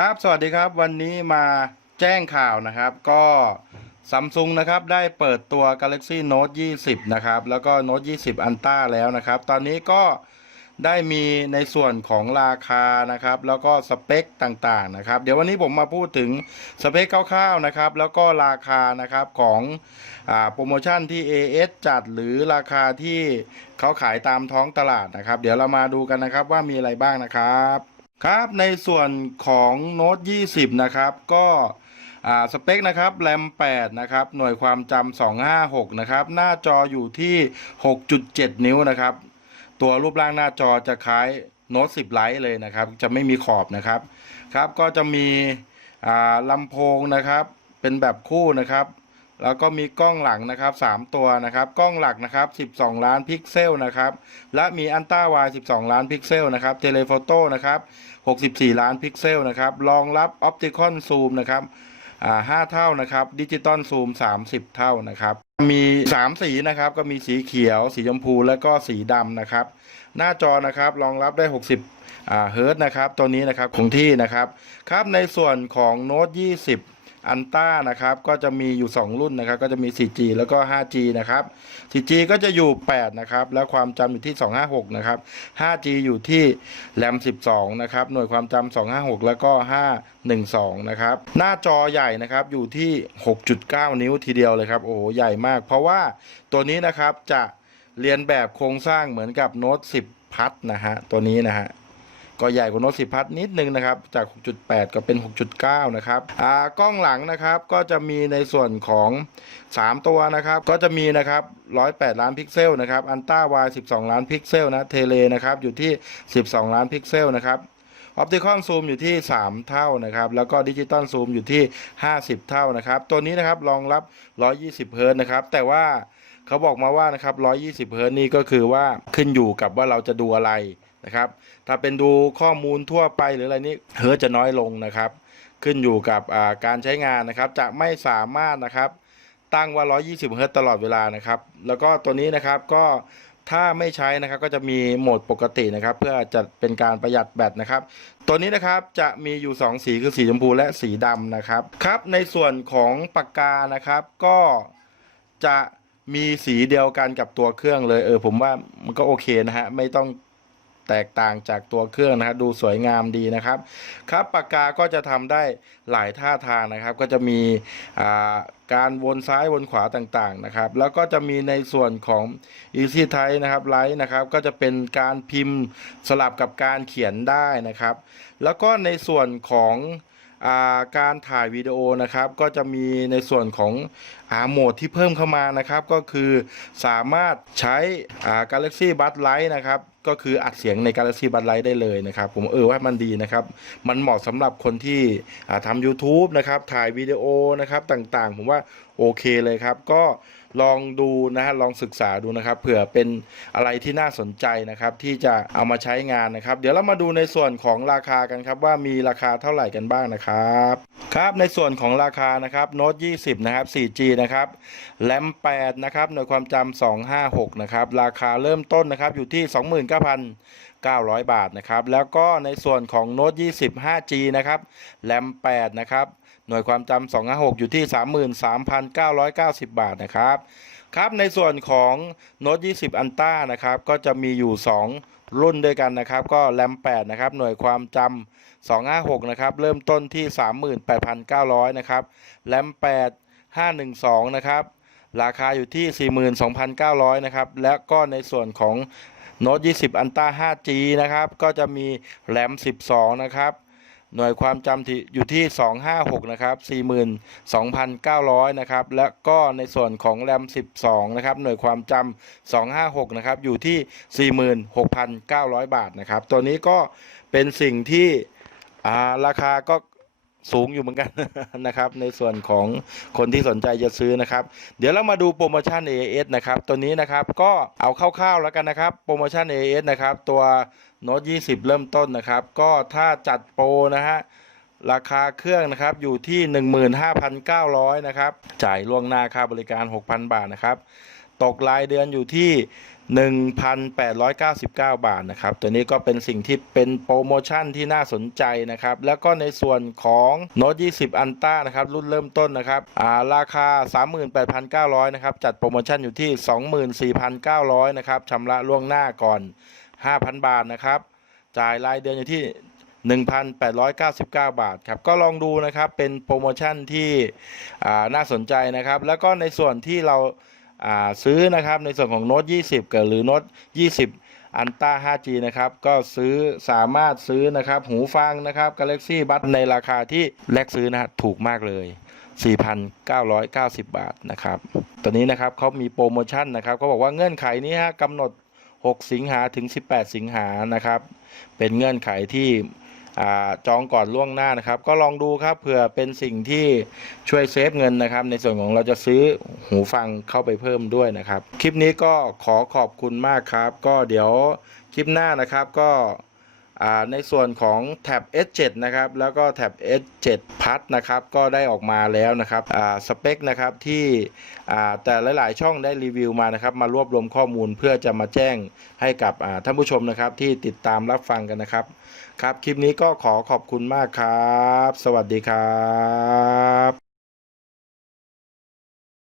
ครับสวัสดีครับวันนี้มาแจ้งข่าวนะครับ ก็ซัมซุงนะครับได้เปิดตัว Galaxy Note 20 นะครับ แล้วก็ Note 20 Ultra แล้วนะครับ ตอนนี้ก็ได้มีในส่วนของราคานะครับ แล้วก็สเปคต่างๆนะครับ เดี๋ยววันนี้ผมมาพูดถึงสเปคคร่าวๆนะครับ แล้วก็ราคานะครับของอโปรโมชั่นที่ AS จัดหรือราคาที่เขาขายตามท้องตลาดนะครับ เดี๋ยวเรามาดูกันนะครับว่ามีอะไรบ้างนะครับ ครับในส่วนของ Note 20 นะครับ ก็สเปคนะครับแรม8นะครับ หน่วยความจำ256 นะครับ หน้าจออยู่ที่ 6.7 นิ้วนะครับ ตัวรูปร่างหน้าจอจะคล้าย Note 10 Lite เลยนะครับ จะไม่มีขอบนะครับ ครับ ก็จะมีลำโพงนะครับ เป็นแบบคู่นะครับ แล้วก็มีกล้องหลังนะครับ 3 ตัวนะครับ กล้องหลักนะครับ 12 ล้านพิกเซลนะครับ และมีอันต้าวาย12 ล้านพิกเซลนะครับเทเลโฟโต้นะครับ 64 ล้านพิกเซลนะครับ รองรับออปติคอนซูมนะครับอ่า5เท่านะครับดิจิตอลซูม 30 เท่านะครับ มี 3 สีนะครับ ก็มีสีเขียว สีชมพูและก็สีดำนะครับ หน้าจอนะครับรองรับได้ 60อ่าเฮิร์ตนะครับ ตัวนี้นะครับคงที่นะครับ ครับในส่วนของ Note 20 อันต้านะครับก็จะมีอยู่ 2 รุ่นนะครับก็จะมี 4G แล้วก็ 5G นะครับ 4G ก็จะอยู่ 8 นะครับแล้วความจำอยู่ที่ 256 นะครับ 5G อยู่ที่แรม 12 นะครับหน่วยความจำ256 แล้วก็ 512 นะครับหน้าจอใหญ่นะครับอยู่ที่ 6.9 นิ้วทีเดียวเลยครับโอ้โหใหญ่มาก เพราะว่าตัวนี้นะครับจะเรียนแบบโครงสร้างเหมือนกับโน้ต10 พัดนะฮะตัวนี้นะฮะ ก็ใหญ่กว่าโน้ต10พัดนิดนึงนะครับ จาก 6.8 ก็เป็น 6.9 นะครับอ่ากล้องหลังนะครับก็จะมีในส่วนของ 3 ตัวนะครับ ก็จะมีนะครับ 108 ล้านพิกเซลนะครับอันต้าวาย12 ล้านพิกเซลนะเทเลนะครับอยู่ที่ 12 ล้านพิกเซลนะครับออปติคอลซูมอยู่ที่ 3 เท่านะครับ แล้วก็ดิจิตอลซูมอยู่ที่ 50 เท่านะครับ ตัวนี้นะครับรองรับ 120เฮิร์ตนะครับ แต่ว่าเขาบอกมาว่านะครับ120เฮิร์ตซ์นี่ก็คือว่าขึ้นอยู่กับว่าเราจะดูอะไร นะครับ ถ้าเป็นดูข้อมูลทั่วไปหรืออะไรนี้เฮิร์จะน้อยลงนะครับ ขึ้นอยู่กับการใช้งานนะครับ จะไม่สามารถนะครับ ตั้งว่า 120เฮิร์ตซ์ตลอดเวลานะครับ แล้วก็ตัวนี้นะครับก็ถ้าไม่ใช้นะครับก็จะมีโหมดปกตินะครับ เพื่อจะเป็นการประหยัดแบตนะครับ ตัวนี้นะครับจะมีอยู่ 2 สีคือสีชมพูและสีดำนะครับครับ ในส่วนของปากกานะครับ ก็จะมีสีเดียวกันกับตัวเครื่องเลยเออผมว่ามันก็โอเคนะฮะไม่ต้อง แตกต่างจากตัวเครื่องนะฮะดูสวยงามดีนะครับ ครับปากกาก็จะทำได้หลายท่าทางนะครับ ก็จะมีาการวนซ้ายวนขวาต่างๆนะครับ แล้วก็จะมีในส่วนของ Easy Type นะครับไลท์นะครับ ก็จะเป็นการพิมพ์สลับกับการเขียนได้นะครับ แล้วก็ในส่วนของาการถ่ายวิดีโอนะครับ ก็จะมีในส่วนของอาโหมดที่เพิ่มเข้ามานะครับ ก็คือสามารถใช้ Galaxy Bud Light นะครับ ก็คืออัดเสียงใน Galaxy Bud Light ได้เลยนะครับ ผมเออว่ามันดีนะครับ มันเหมาะสำหรับคนที่อ่าทำ YouTube นะครับ ถ่ายวิดีโอนะครับต่างๆ ผมว่าโอเคเลยครับ ก็ลองดูนะฮะลองศึกษาดูนะครับ เผื่อเป็นอะไรที่น่าสนใจนะครับ ที่จะเอามาใช้งานนะครับ เดี๋ยวเรามาดูในส่วนของราคากันครับ ว่ามีราคาเท่าไหร่กันบ้างนะครับครับในส่วนของราคานะครับโน้ต20 นะครับ 4G นะครับแรม8นะครับหน่วยความจำ256 นะครับ ราคาเริ่มต้นนะครับอยู่ที่29,900 บาทนะครับ แล้วก็ในส่วนของโน้ต20 5G นะครับ แรม 8 นะครับ หน่วยความจำ256 อยู่ที่ 33,990 บาทนะครับ ครับ ในส่วนของ Note 20 อันต้านะครับ ก็จะมีอยู่ 2 รุ่นด้วยกันนะครับ ก็แรม 8 นะครับ หน่วยความจำ256 นะครับ เริ่มต้นที่ 38,900 นะครับ แรม 8 512 นะครับ ราคาอยู่ที่ 42,900 นะครับ และก็ในส่วนของ Note 20 อันต้า 5G นะครับ ก็จะมีแรม12 นะครับ หน่วยความจำที่อยู่ที่ 256 นะครับ 42,900 นะครับ และก็ในส่วนของแรม 12 นะครับ หน่วยความจำ 256 นะครับ อยู่ที่ 46,900 บาทนะครับ ตัวนี้ก็เป็นสิ่งที่อ่าราคาก็ สูงอยู่เหมือนกันนะครับ ในส่วนของคนที่สนใจจะซื้อนะครับ เดี๋ยวเรามาดูโปรโมชั่น AS นะครับ ตัวนี้นะครับก็เอาคร่าวๆแล้วกันนะครับ โปรโมชั่น AS นะครับ ตัวโน้ต20 เริ่มต้นนะครับ ก็ถ้าจัดโปรนะฮะราคาเครื่องนะครับอยู่ที่ 15,900นะครับจ่ายล่วงหน้าค่าบริการ 6,000 บาทนะครับ ตกรายเดือนอยู่ที่ 1,899 บาทนะครับ ตัวนี้ก็เป็นสิ่งที่เป็นโปรโมชั่นที่น่าสนใจนะครับ แล้วก็ในส่วนของ Note 20 อันต้านะครับ รุ่นเริ่มต้นนะครับาราคา 38,900 นะครับ จัดโปรโมชั่นอยู่ที่ 24,900 นะครับชำระล่วงหน้าก่อน 5,000 บาทนะครับ จ่ายรายเดือนอยู่ที่1,899 บาทครับก็ลองดูนะครับเป็นโปรโมชั่นที่น่าสนใจนะครับ แล้วก็ในส่วนที่เรา ซื้อนะครับในส่วนของ Note 20 กับหรือ Note 20 อันต้า 5G นะครับ ก็ซื้อสามารถซื้อนะครับ หูฟังนะครับ Galaxy Buds ในราคาที่แลกซื้อนะฮะถูกมากเลย 4,990 บาทนะครับ ตอนนี้นะครับเขามีโปรโมชั่นนะครับเขาบอกว่าเงื่อนไขนี้ฮะกำหนด 6 สิงหาถึง 18 สิงหานะครับ เป็นเงื่อนไขที่ จองก่อนล่วงหน้านะครับ ก็ลองดูครับเผื่อเป็นสิ่งที่ช่วยเซฟเงินนะครับ ในส่วนของเราจะซื้อหูฟังเข้าไปเพิ่มด้วยนะครับ คลิปนี้ก็ขอขอบคุณมากครับ ก็เดี๋ยวคลิปหน้านะครับก็ ในส่วนของแท็บ S7 นะครับ แล้วก็แท็บ S7 Plus นะครับ ก็ได้ออกมาแล้วนะครับสเปคนะครับที่แต่หลาย ๆ ช่องได้รีวิวมานะครับ มารวบรวมข้อมูลเพื่อจะมาแจ้งให้กับท่านผู้ชมนะครับ ที่ติดตามรับฟังกันนะครับ ครับ คลิปนี้ก็ขอขอบคุณมากครับ สวัสดีครับ